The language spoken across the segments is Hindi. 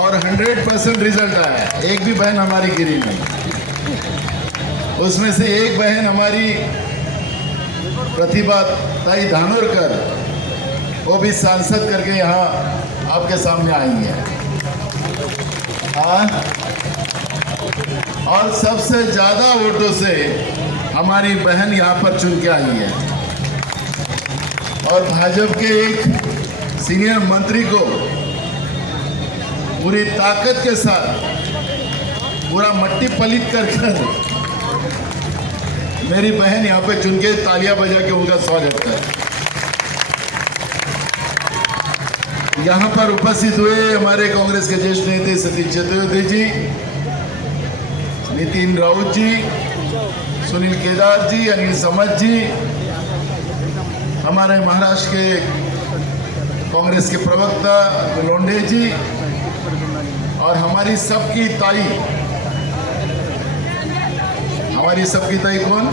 और 100 परसेंट रिज़ल्ट आया एक भी बहन हमारी गिरी नहीं। उसमें से एक बहन हमारी प्रतिभा ताई धानोरकर, वो भी सांसद करके यहाँ आपके सामने आई है। हाँ? और सबसे ज़्यादा वोटों से हमारी बहन यहाँ पर चुन के आई है। और भाजपा के एक सीनियर मंत्री को पूरी ताकत के साथ पूरा मट्टी पलित कर मेरी बहन यहाँ पे चुन के तालियाँ बजा के उनका स्वागत कर। यहाँ पर उपस्थित हुए हमारे कांग्रेस के ज्येष्ठ नेता सतीश चतुर्वेदी जी, नितिन राउत जी, सुनील केदार जी, अनिल समत जी, हमारे महाराष्ट्र के कांग्रेस के प्रवक्ता लोंडे जी और हमारी सबकी ताई। हमारी सबकी ताई कौन?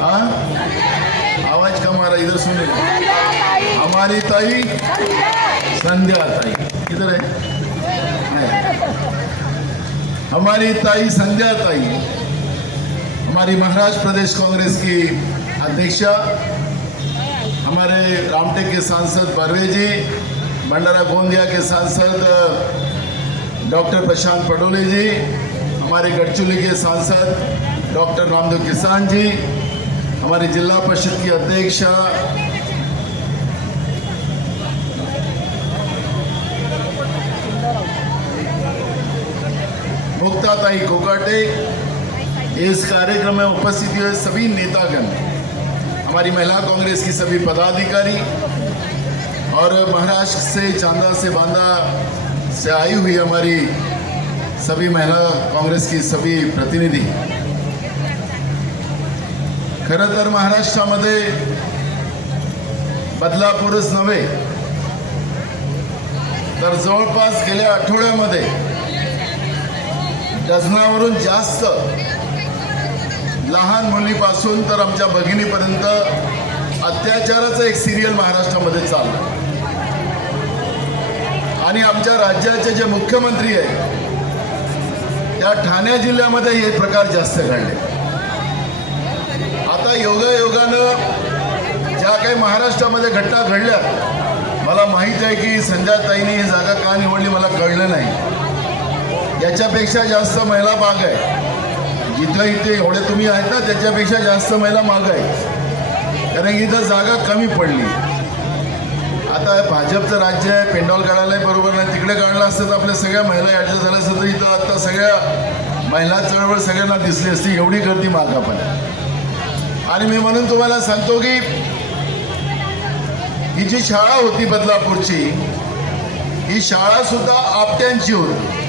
हाँ? आवाज़ कम आ रहा इधर सुने हमारी ताई संध्या ताई। किधर है। हमारी ताई संध्या ताई। हमारी महाराष्ट्र प्रदेश कांग्रेस की अध्यक्षा हमारे रामटेक के सांसद बर्वे जी, भंडारा गोंदिया के सांसद डॉक्टर प्रशांत पडोले जी, हमारे गढ़चुली के सांसद डॉक्टर रामदेव किसान जी, हमारे जिला परिषद की अध्यक्ष मुक्ताताई कोकाटे इस कार्यक्रम में उपस्थित हुए सभी नेतागण। हमारी महिला कांग्रेस की सभी पदाधिकारी और महाराष्ट्र से चांदा से बांदा से आई हुई हमारी सभी महिला काँग्रेस की सभी प्रतिनिधी। खरं तर महाराष्ट्रामध्ये बदलापूरच नव्हे तर जवळपास गेल्या आठवड्यामध्ये डझनावरून जास्त लहान मुलीपासून तर आमच्या भगिनीपर्यंत अत्याचाराचं एक सिरियल महाराष्ट्रामध्ये चाललं आणि आमच्या राज्याचे जे मुख्यमंत्री आहेत त्या ठाणे जिल्ह्यामध्ये हे प्रकार जास्त घडले. आता योगायोगानं ज्या काही महाराष्ट्रामध्ये घटना घडल्या मला माहीत आहे की संध्याताईने ही जागा का निवडली मला कळलं नाही. याच्यापेक्षा जास्त महिला भाग आहे. इथं इथे एवढे तुम्ही आहेत ना त्याच्यापेक्षा जास्त महिला माग आहे कारण इथं जागा कमी पडली. आता भाजपचं राज्य आहे पेंडॉल काढायलाही बरोबर नाही. तिकडे काढलं असतं तर आपल्या सगळ्या महिला ॲडजस्ट झाल्या असतं तर इथं आता सगळ्या महिला चळवळ सगळ्यांना दिसली असती एवढी गर्दी मागा पण आणि मी म्हणून तुम्हाला सांगतो की ही जी शाळा होती बदलापूरची ही शाळा सुद्धा आपट्यांची होती.